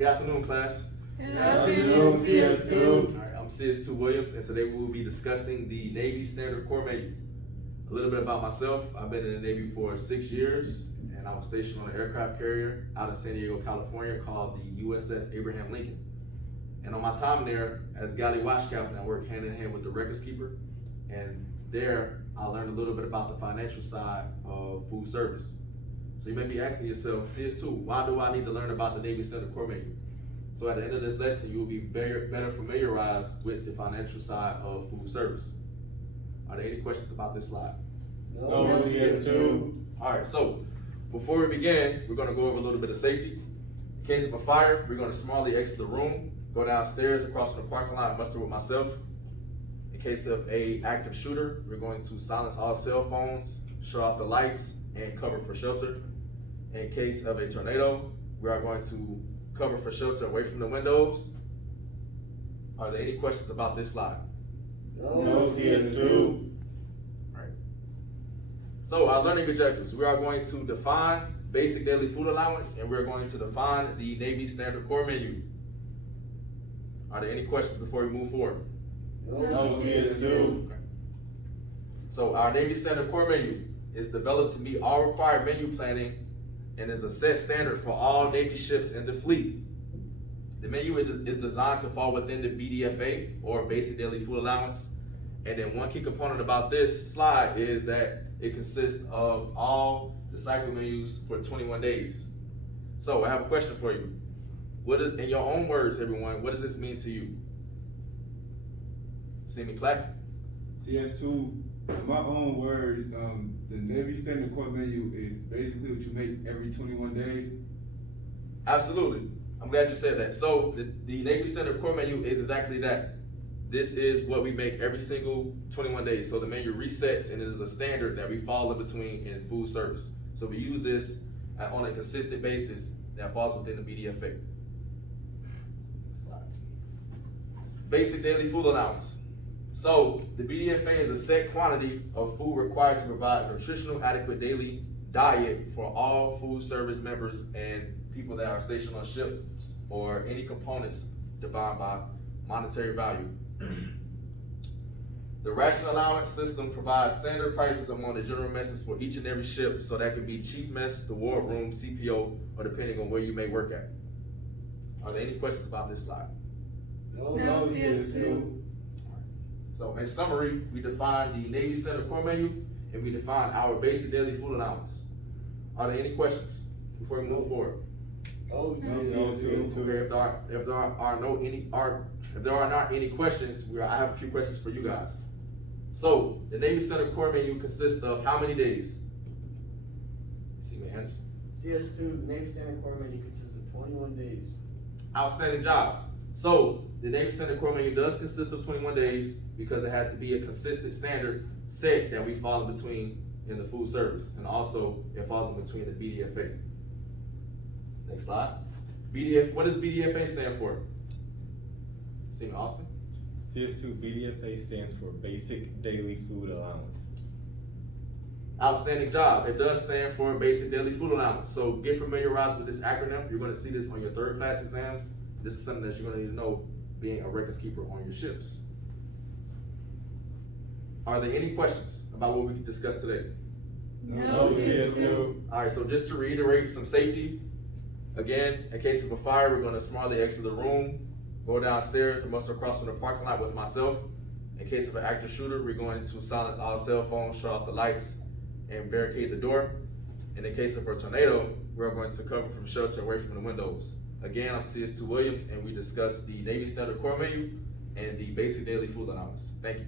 Good afternoon, class. Good afternoon, CS2. All right, I'm CS2 Williams, and today we will be discussing the Navy Standard Core Menu. A little bit about myself. I've been in the Navy for 6 years, and I was stationed on an aircraft carrier out in San Diego, California, called the USS Abraham Lincoln. And on my time there, as galley watch captain, I worked hand in hand with the records keeper, and there I learned a little bit about the financial side of food service. So you may be asking yourself, CS2, why do I need to learn about the Navy Standard Core Menu? So at the end of this lesson, you will be better familiarized with the financial side of food service. Are there any questions about this slide? No, CS2. All right, so before we begin, we're gonna go over a little bit of safety. In case of a fire, we're gonna smartly exit the room, go downstairs across from the parking lot, and muster with myself. In case of a active shooter, we're going to silence all cell phones, shut off the lights, and cover for shelter. In case of a tornado, we are going to cover for shelter away from the windows. Are there any questions about this slide? No, CS2. All right. So our learning objectives, we are going to define basic daily food allowance, and we're going to define the Navy Standard Core Menu. Are there any questions before we move forward? No, CS2. Okay. So our Navy Standard Core Menu is developed to meet all required menu planning and is a set standard for all Navy ships in the fleet. The menu is designed to fall within the BDFA, or Basic Daily Food Allowance. And then one key component about this slide is that it consists of all the cycle menus for 21 days. So I have a question for you. In your own words, everyone, what does this mean to you? See me clap? CS2, in my own words, the Navy Standard Core Menu is basically what you make every 21 days. Absolutely. I'm glad you said that. So the Navy Standard Core Menu is exactly that. This is what we make every single 21 days. So the menu resets, and it is a standard that we fall in between in food service. So we use this on a consistent basis that falls within the BDFA. Basic Daily Food Allowance. So the BDFA is a set quantity of food required to provide a nutritional adequate daily diet for all food service members and people that are stationed on ships or any components defined by monetary value. The ration allowance system provides standard prices among the general messes for each and every ship, so that could be chief mess, the ward room, CPO, or depending on where you may work at. Are there any questions about this slide? No, CS2. So in summary, we define the Navy Standard Core Menu, and we define our basic daily food allowance. Are there any questions before we move forward? No, CS2. Okay, if there are not any questions, I have a few questions for you guys. So the Navy Standard Core Menu consists of how many days? You see me, Anderson? CS2, the Navy Standard Core Menu consists of 21 days. Outstanding job. So the Navy Standard Core Menu does consist of 21 days because it has to be a consistent standard set that we fall in between in the food service, and also it falls in between the BDFA. Next slide. What does BDFA stand for? See me, Austin? CS2 BDFA stands for Basic Daily Food Allowance. Outstanding job. It does stand for Basic Daily Food Allowance. So get familiarized with this acronym. You're going to see this on your third class exams. This is something that you're going to need to know being a records keeper on your ships. Are there any questions about what we discussed today? No, CS2. All right, so just to reiterate some safety, again, in case of a fire, we're going to smartly exit the room, go downstairs and muster across from the parking lot with myself. In case of an active shooter, we're going to silence all cell phones, shut off the lights, and barricade the door. And in case of a tornado, we're going to cover from shelter away from the windows. Again, I'm CS2 Williams, and we discussed the Navy Standard Core Menu and the Basic Daily Food Allowance. Thank you.